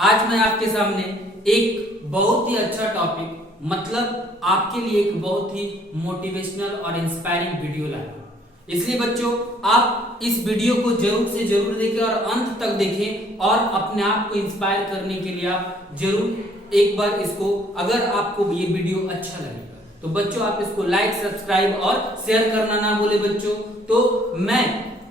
आज मैं आपके सामने एक बहुत ही अच्छा टॉपिक मतलब आपके लिए एक बहुत ही मोटिवेशनल और इंस्पायरिंग वीडियो लाया। इसलिए बच्चों आप इस वीडियो को जरूर से जरूर देखें और अंत तक देखें और अपने आप को इंस्पायर करने के लिए आप जरूर एक बार इसको, अगर आपको ये वीडियो अच्छा लगेगा तो बच्चों आप इसको लाइक, सब्सक्राइब और शेयर करना ना भूले बच्चों। तो मैं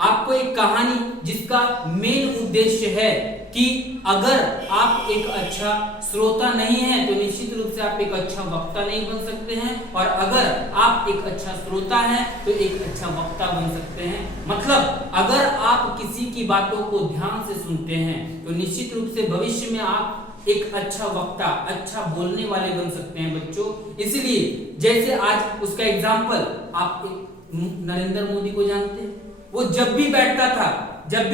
आपको एक कहानी जिसका मेन उद्देश्य है कि अगर आप एक अच्छा श्रोता नहीं हैं तो निश्चित रूप से आप एक अच्छा वक्ता नहीं बन सकते हैं, और अगर आप एक अच्छा श्रोता हैं तो एक अच्छा वक्ता बन सकते हैं। मतलब अगर आप किसी की बातों को ध्यान से सुनते हैं तो निश्चित रूप से भविष्य में आप एक अच्छा वक्ता, अच्छा बोलने वाले बन सकते हैं बच्चों। इसलिए जैसे आज उसका एग्जाम्पल, आप नरेंद्र मोदी को जानते हैं, वो जब भी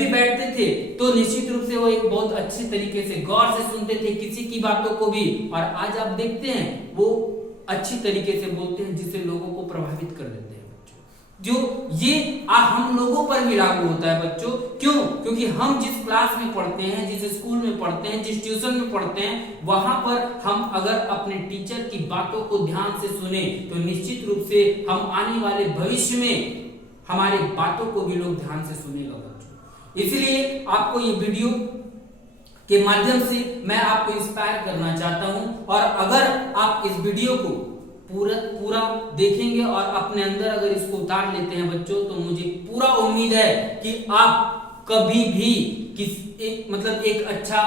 बैठते थे तो निश्चित रूप से वो एक बहुत अच्छे तरीके से गौर से सुनते थे किसी की बातों को भी, और आज आप देखते हैं वो अच्छी तरीके से बोलते हैं जिससे लोगों को प्रभावित कर देते हैं बच्चों। जो ये हम लोगों पर भी लागू होता है बच्चों। क्यों? क्योंकि हम जिस क्लास में पढ़ते हैं, जिस स्कूल में पढ़ते हैं, जिस ट्यूशन में पढ़ते हैं, वहां पर हम अगर अपने टीचर की बातों को ध्यान से सुने तो निश्चित रूप से हम आने वाले भविष्य में हमारी बातों को भी लोग ध्यान से सुनेगा बच्चों। इसलिए आपको ये वीडियो के माध्यम से मैं आपको इंस्पायर करना चाहता हूं, और अगर आप इस वीडियो को पूरा देखेंगे और अपने अंदर अगर इसको उतार लेते हैं बच्चों, तो मुझे पूरा उम्मीद है कि आप कभी भी एक अच्छा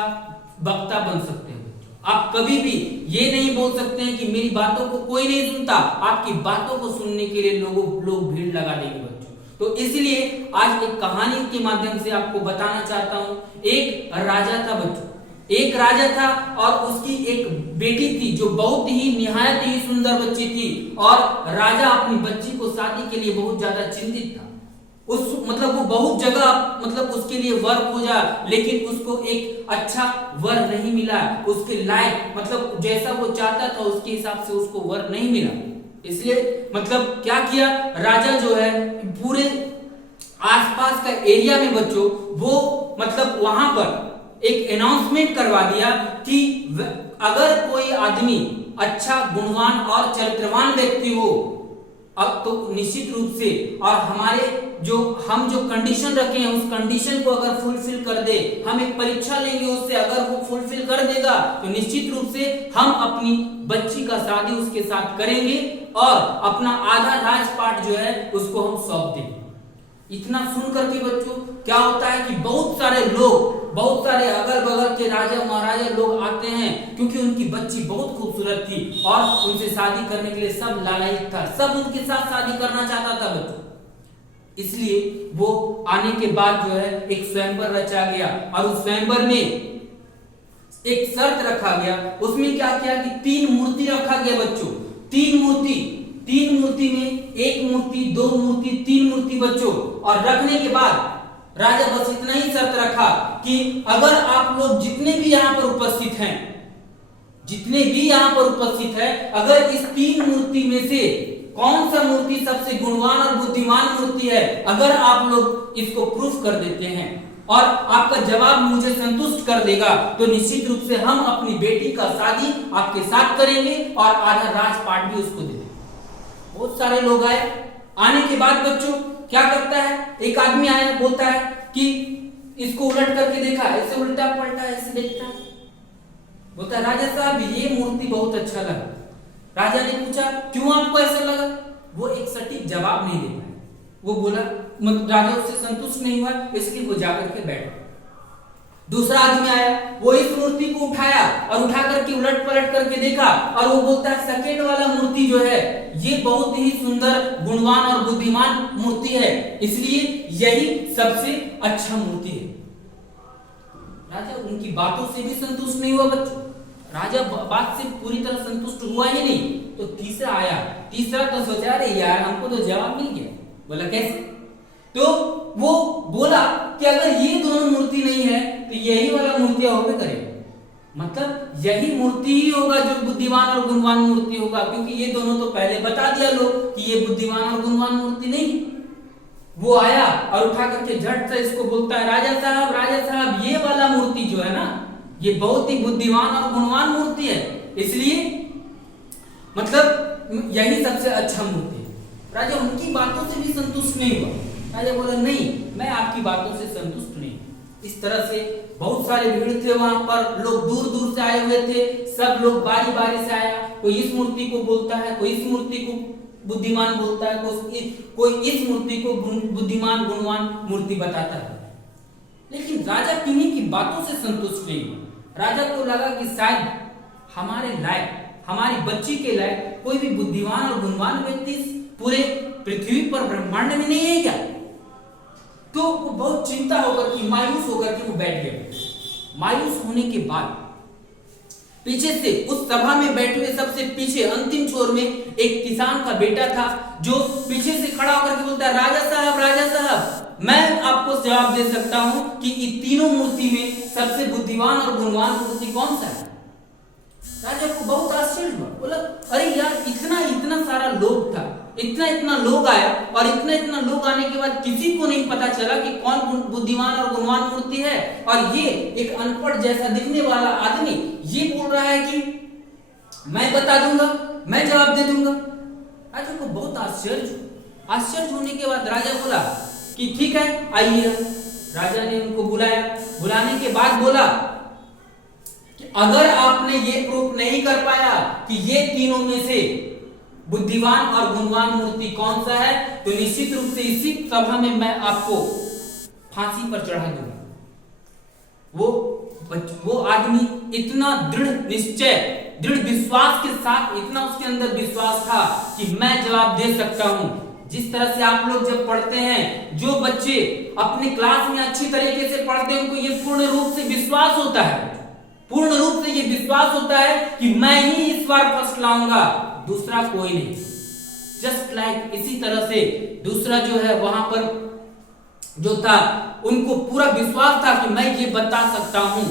वक्ता बन सकते हैं। आप कभी भी ये नहीं बोल सकते हैं कि मेरी बातों को कोई नहीं सुनता, आपकी बातों को सुनने के लिए लोग भीड़ लगा देंगे बच्चों। तो इसलिए आज एक कहानी के माध्यम से आपको बताना चाहता हूं। एक राजा था बच्चों, एक राजा था और उसकी एक बेटी थी जो बहुत ही निहायत ही सुंदर बच्ची थी, और राजा अपनी बच्ची को शादी के लिए बहुत ज्यादा चिंतित था। वो बहुत जगह उसके लिए वर खोजा, लेकिन उसको एक अच्छा वर नहीं मिला, उसके लायक जैसा वो चाहता था उसके हिसाब से उसको वर नहीं मिला। इसलिए क्या किया राजा जो है, पूरे आसपास का एरिया में बच्चों वो वहां पर एक अनाउंसमेंट करवा दिया कि अगर कोई आदमी अच्छा, गुणवान और चरित्रवान व्यक्ति हो, अब तो निश्चित रूप से, और हम जो कंडीशन रखे हैं उस कंडीशन को अगर फुलफिल कर दे, हम एक परीक्षा लेंगे उससे, अगर वो फुलफिल कर देगा तो निश्चित रूप से हम अपनी बच्ची का शादी उसके साथ करेंगे और अपना आधा राजपाट जो है उसको हम सौंप देंगे। इतना सुन करके बच्चों क्या होता है कि बहुत सारे अगल बगल के राजा महाराजा लोग आते हैं, क्योंकि उनकी बच्ची बहुत खूबसूरत थी और उनसे शादी करने के लिए सब लालायित था, सब उनके साथ शादी करना चाहता था बच्चों। इसलिए वो आने के बाद जो है एक स्वयंवर रचा गया, और उस स्वयंवर में एक शर्त रखा गया। उसमें क्या किया कि 3 मूर्ति रखा गया बच्चों, 3 मूर्ति में 1 मूर्ति, 2 मूर्ति, 3 मूर्ति बच्चों। और रखने के बाद राजा बस इतना ही शर्त रखा कि अगर आप लोग जितने भी यहाँ पर उपस्थित हैं, अगर इस 3 मूर्ति में से कौन सा मूर्ति सबसे गुणवान और बुद्धिमान मूर्ति है, अगर आप लोग इसको प्रूफ कर देते हैं और आपका जवाब मुझे संतुष्ट कर देगा, तो निश्चित रूप से हम अपनी बेटी का शादी आपके साथ करेंगे और आधा राजपाट भी उसको दे देंगे। बहुत सारे लोग आए। आने के बाद बच्चों क्या करता है, एक आदमी आया, बोलता है कि इसको उलट करके देखा, ऐसे उल्टा पलटा ऐसे देखता है, बोलता है राजा साहब ये मूर्ति बहुत अच्छा लगा। राजा ने पूछा क्यों आपको ऐसा लगा? वो एक सटीक जवाब नहीं दे पाया। वो बोला, राजा उससे संतुष्ट नहीं हुआ, इसलिए वो जाकर के बैठा। दूसरा आदमी आया, वो इस मूर्ति को उठाया और उठा करके उलट पलट करके देखा, और वो बोलता है सेकंड वाला मूर्ति जो है ये बहुत ही सुंदर, गुणवान और बुद्धिमान मूर्ति है, इसलिए यही सबसे अच्छा मूर्ति है। राजा उनकी बातों से भी संतुष्ट नहीं हुआ बच्चों, राजा बात से पूरी तरह संतुष्ट हुआ ही नहीं। तो तीसरा आया, तीसरा तो सोचा अरे यार हमको तो जवाब मिल गया। बोला कैसे? तो वो बोला कि अगर ये दोनों मूर्ति नहीं है तो यही वाला मूर्ति होगा करेगा, यही मूर्ति ही होगा जो बुद्धिमान और गुणवान मूर्ति होगा, क्योंकि ये दोनों तो पहले बता दिया लोग कि ये बुद्धिमान और गुणवान मूर्ति नहीं। वो आया और उठा करके झट से इसको बोलता है राजा साहब ये वाला मूर्ति जो है ना, ये बहुत ही बुद्धिमान और गुणवान मूर्ति है, इसलिए मतलब यही सबसे अच्छा मूर्ति है। राजा उनकी बातों से भी संतुष्ट नहीं हुआ। राजा बोला नहीं, मैं आपकी बातों से संतुष्ट नहीं। इस तरह से बहुत सारे भीड़ थे वहां पर, लोग दूर दूर से आए हुए थे, सब लोग बारी बारी से आया, कोई इस मूर्ति को बोलता है, कोई इस मूर्ति को बुद्धिमान बोलता है, कोई इस मूर्ति को बुद्धिमान गुणवान मूर्ति बताता है। लेकिन राजा किन्हीं की बातों से संतुष्ट नहीं हुआ। राजा को लगा कि शायद हमारे लायक, हमारी बच्ची के लायक कोई भी बुद्धिमान और गुणवान व्यक्ति पूरे पृथ्वी पर ब्रह्मांड में नहीं है क्या। तो वो बहुत चिंता होकर कि मायूस होकर के वो बैठ गया। मायूस होने के बाद पीछे से उस सभा में बैठे हुए सबसे पीछे अंतिम छोर में एक किसान का बेटा था, जो पीछे से खड़ा होकर के बोलता है, राजा साहब मैं आपको जवाब दे सकता हूं कि इन तीनों मूर्ति में सबसे बुद्धिमान और गुणवान मूर्ति कौन सा है। राजा को बहुत आश्चर्य हुआ, बोला अरे यार इतना सारा लोग था, इतना लोग आया और इतना लोग आने के बाद किसी को नहीं पता चला कि कौन बुद्धिमान और गुणवान मूर्ति है। और ये एक अनपढ़ जैसा दिखने वाला आदमी ये बोल रहा है कि मैं बता दूंगा, मैं जवाब दे दूंगा। राजा को बहुत आश्चर्य होने के बाद राजा बोला कि ठीक है आइए। राजा ने उनको बुलाया, बुलाने के बाद बोला कि अगर आपने ये प्रूफ नहीं कर पाया कि ये तीनों में से बुद्धिमान और गुणवान मूर्ति कौन सा है, तो निश्चित रूप से इसी सभा में मैं आपको फांसी पर चढ़ा दूंगा। वो आदमी इतना दृढ़ निश्चय, दृढ़ विश्वास के साथ, इतना उसके अंदर विश्वास था कि मैं जवाब दे सकता हूं। जिस तरह से आप लोग जब पढ़ते हैं, जो बच्चे अपने क्लास में अच्छी तरीके से पढ़ते हैं, उनको ये पूर्ण रूप से विश्वास होता है, पूर्ण रूप से ये विश्वास होता है कि मैं ही इस बार फर्स्ट लाऊंगा, दूसरा कोई नहीं। जस्ट लाइक इसी तरह से दूसरा जो है वहां पर जो था, उनको पूरा विश्वास था कि मैं ये बता सकता हूं।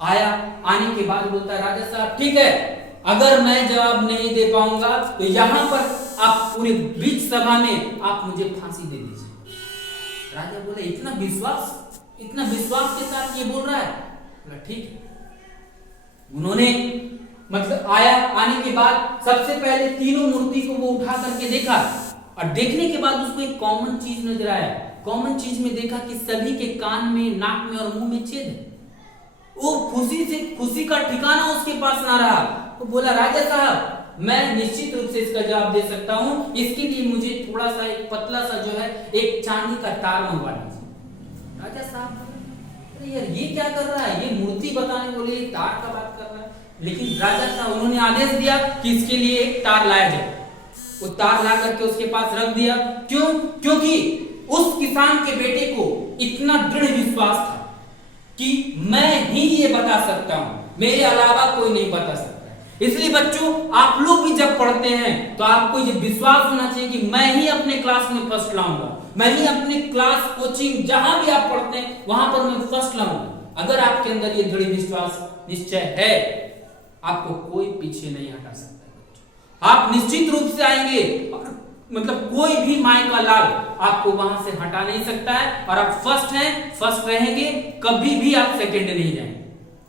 आया, आने के बाद बोलता है, राजा साहब ठीक है, अगर मैं जवाब नहीं दे पाऊंगा तो यहां पर आप पूरे बीच सभा में आप मुझे फांसी दे दीजिए। राजा बोले इतना विश्वास के साथ ये बोल रहा है, बोला ठीक है। उन्होंने मतलब आने के बाद सबसे पहले तीनों मूर्ति को वो उठा करके देखा, और देखने के बाद उसको एक कॉमन चीज नजर आया। कॉमन चीज में देखा कि सभी के कान में, नाक में और मुंह में छेद है। वो खुशी का ठिकाना उसके पास ना रहा। तो बोला राजा साहब मैं निश्चित रूप से इसका जवाब दे सकता हूं, इसके लिए मुझे थोड़ा सा एक पतला सा जो है एक चांदी का तार मंगवा दीजिए। राजा साहब अरे यार ये क्या कर रहा है, ये मूर्ति बताने बोले तार का बात कर रहा है। लेकिन राजा साहब उन्होंने आदेश दिया कि इसके लिए एक तार लाया जाए। वो तार ला करके उसके पास रख दिया। क्यों? क्योंकि उस किसान के बेटे को इतना दृढ़ विश्वास था कि मैं ही ये बता सकता हूं, मेरे अलावा कोई नहीं बता सकता। इसलिए बच्चों आप लोग भी जब पढ़ते हैं तो आपको ये विश्वास होना चाहिए कि मैं ही अपने क्लास में फर्स्ट लाऊंगा, मैं ही अपने क्लास कोचिंग जहां भी आप पढ़ते हैं वहां पर मैं फर्स्ट लाऊंगा। अगर आपके अंदर ये दृढ़ विश्वास निश्चय है, आपको कोई पीछे नहीं हटा सकता। आप निश्चित रूप से आएंगे, मतलब कोई भी माई का लाल आपको वहां से हटा नहीं सकता है, और आप फर्स्ट हैं, फर्स्ट रहेंगे, कभी भी आप सेकंड नहीं जाएंगे।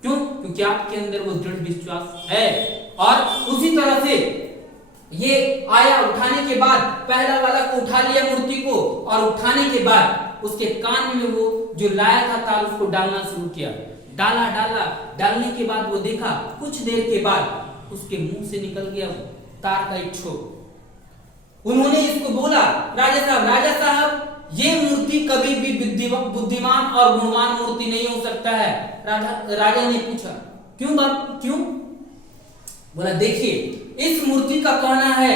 क्यों? क्योंकि आपके अंदर वो दृढ़ विश्वास है। और उसी तरह से ये आया, उठाने के बाद पहला वाला को उठा लिया मूर्ति को, और उठाने के बाद उसके कान में वो जो लाया था तार उसको डालना शुरू किया। डालने के बाद वो देखा कुछ देर के बाद उसके मुंह से निकल गया वो तार का एक छोर। उन्होंने इसको बोला राजा साहब ये मूर्ति कभी भी बुद्धिमान और गुणवान मूर्ति नहीं हो सकता है। राजा ने पूछा क्यों? बोला देखिए इस मूर्ति का कहना है,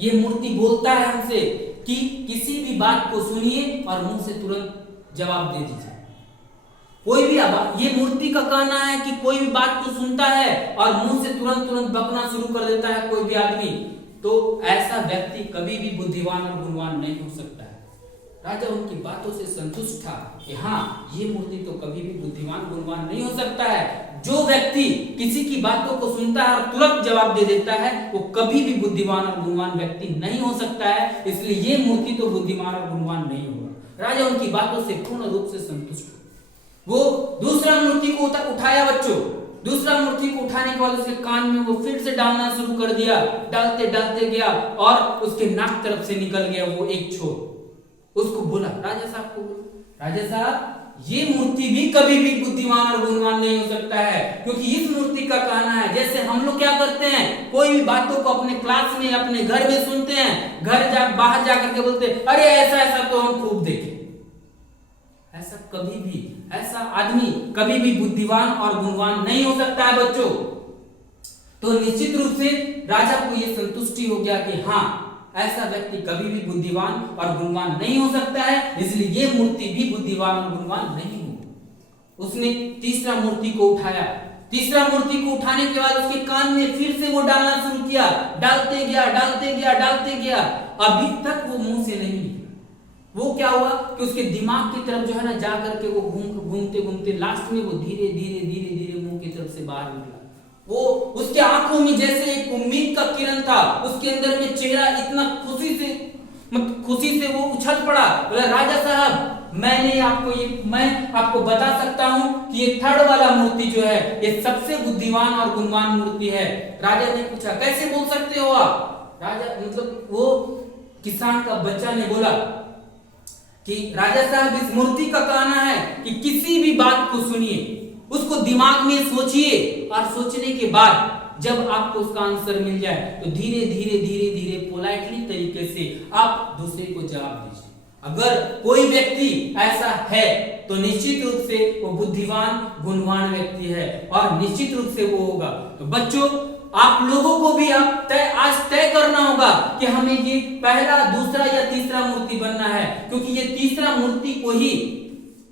ये मूर्ति बोलता है हमसे कि किसी भी बात को सुनिए और मुंह से तुरंत जवाब दे दीजिए। कोई भी ये मूर्ति का कहना है कि कोई भी बात को सुनता है और मुंह से तुरंत बकना शुरू कर देता है कोई भी आदमी, तो ऐसा व्यक्ति कभी भी बुद्धिमान और गुणवान नहीं हो सकता है। राजा उनकी बातों से संतुष्ट था कि हाँ ये मूर्ति तो कभी भी बुद्धिमान गुणवान नहीं हो सकता है। जो व्यक्ति किसी की बातों को सुनता है और तुरंत जवाब दे देता है वो कभी भी बुद्धिमान और गुणवान व्यक्ति नहीं हो सकता है, इसलिए ये मूर्ति तो बुद्धिमान और गुणवान नहीं होगा। राजा उनकी बातों से पूर्ण रूप से संतुष्ट। वो दूसरा मूर्ति को उठाया बच्चों, दूसरा मूर्ति को उठाने के बाद उसके कान में वो फिर से डालना शुरू कर दिया, डालते डालते गया और उसके नाक तरफ से निकल गया वो एक छोर। उसको बोला, राजा साहब को बोला, राजा साहब ये मूर्ति भी कभी भी बुद्धिमान और गुणवान नहीं हो सकता है, क्योंकि इस मूर्ति का कहना है, जैसे हम लोग क्या करते हैं, कोई भी बातों को अपने क्लास में अपने घर में सुनते हैं, बाहर जाकर के बोलते हैं अरे ऐसा ऐसा तो हम खूब देखे। ऐसा कभी भी, ऐसा आदमी कभी भी बुद्धिमान और गुणवान नहीं हो सकता है बच्चों। तो निश्चित रूप से राजा को यह संतुष्टि हो गया कि हाँ, ऐसा व्यक्ति कभी भी बुद्धिमान और गुणवान नहीं हो सकता है, इसलिए ये मूर्ति भी बुद्धिमान और गुणवान नहीं हो। उसने तीसरा मूर्ति को उठाया, तीसरा मूर्ति को उठाने के बाद उसके कान में फिर से वो डालना शुरू किया, डालते गया डालते गया डालते गया, अभी तक वो मुंह से नहीं निकला। वो क्या हुआ कि उसके दिमाग की तरफ जो है ना जा करके वो घूमते घूमते लास्ट में वो धीरे धीरे धीरे धीरे मुंह की तरफ से बाहर निकला। वो उसके आंखों में जैसे एक उम्मीद का किरण था, उसके अंदर में चेहरा इतना खुशी से वो उछल पड़ा, बोला राजा साहब मैं आपको बता सकता हूं कि ये थर्ड वाला मूर्ति जो है ये सबसे बुद्धिमान और गुणवान मूर्ति है। राजा ने पूछा कैसे बोल सकते हो आप? राजा वो किसान का बच्चा ने बोला कि राजा साहब इस मूर्ति का कहना है कि किसी भी बात को सुनिए, उसको दिमाग में सोचिए और सोचने के बाद जब आपको उसका आंसर मिल जाए तो धीरे धीरे धीरे धीरे पोलाइटली तरीके से आप दूसरे को जवाब दीजिए। अगर कोई व्यक्ति ऐसा है तो निश्चित रूप से वो बुद्धिमान गुणवान व्यक्ति है और निश्चित रूप से वो होगा। तो बच्चों, आप लोगों को भी आज तय करना होगा कि हमें ये पहला, दूसरा या तीसरा मूर्ति बनना है, क्योंकि ये तीसरा मूर्ति को ही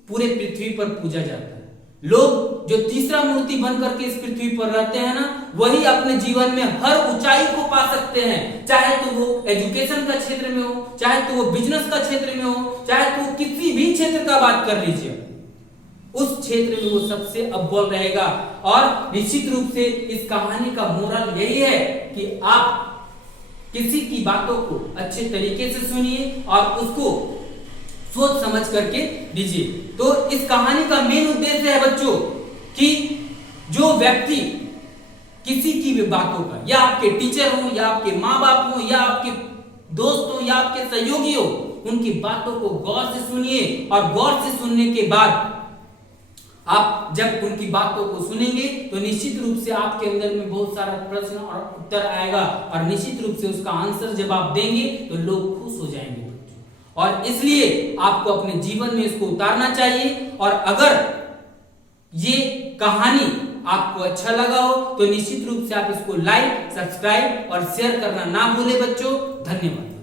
पूरे पृथ्वी पर पूजा जाता है। लोग जो तीसरा मूर्ति बनकर के इस पृथ्वी पर रहते हैं ना, वही अपने जीवन में हर ऊंचाई को पा सकते हैं, चाहे तो वो एजुकेशन का क्षेत्र में हो, चाहे तो वो बिजनेस का क्षेत्र में हो, चाहे तो किसी भी क्षेत्र का बात कर लीजिए, उस क्षेत्र में वो सबसे अव्वल रहेगा। और निश्चित रूप से इस कहानी का मोरल यही है कि आप किसी की बातों को अच्छे तरीके से सुनिए और उसको सोच समझ करके दीजिए। तो इस कहानी का मेन उद्देश्य है बच्चों कि जो व्यक्ति किसी की भी बातों का, या आपके टीचर हो या आपके माँ बाप हो या आपके दोस्त हो या आपके सहयोगी हो, उनकी बातों को गौर से सुनिए और गौर से सुनने के बाद आप जब उनकी बातों को सुनेंगे तो निश्चित रूप से आपके अंदर में बहुत सारा प्रश्न और उत्तर आएगा और निश्चित रूप से उसका आंसर जब आप देंगे तो लोग खुश हो जाएंगे। और इसलिए आपको अपने जीवन में इसको उतारना चाहिए। और अगर ये कहानी आपको अच्छा लगा हो तो निश्चित रूप से आप इसको लाइक, सब्सक्राइब और शेयर करना ना भूलें बच्चों। धन्यवाद।